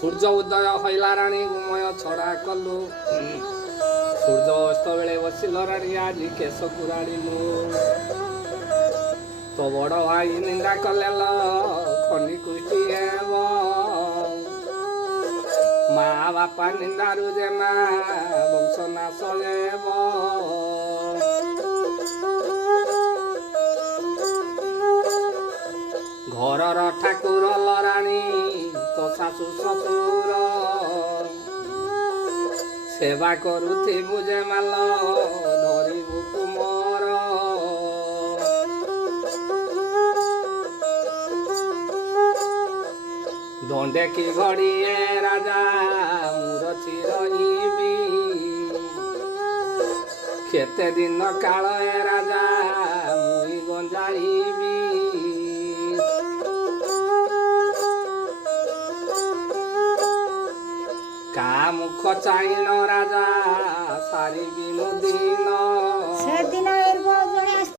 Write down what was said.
ସୂର୍ଯ୍ୟ ଉଦୟ ହଇଲା ରାଣୀ ଉମୟ ଛଡ଼ା କଲୁ ସୂର୍ଯ୍ୟ ଅସ୍ତ ବେଳେ ବସିଲ ରାଣୀ ଆଜି କେଶ କୁରାଡ଼ିଲୁ ତୋ ବଡ଼ ଭାଇ ନିନ୍ଦା କଲେ ଖନି କୁଷ୍ଟି ହେବ ମା ବାପା ନିନ୍ଦାରୁ ଯେ ମା ବଂଶ ନାଶ ହେବ ଘରର ଠାକୁର ଲରାଣୀ ତୋ ଶାଶୁ ଶ୍ୱଶୁର ସେବା କରୁଥିବୁ ଯେ ମାଲ ଧରିବୁ ତୁମର ଦଣ୍ଡେକି ଘଡ଼ିଏ ରାଜା ମୁରଛି ରହିବି କେତେ ଦିନ କାଳ ଏ ରାଜା ମୁଇ ଗଞ୍ଜାଇବି କା ମୁଖ ଚାହିଁନ ରାଜା ସାରିବି ମୁଁ ଦିନ ସେଦିନ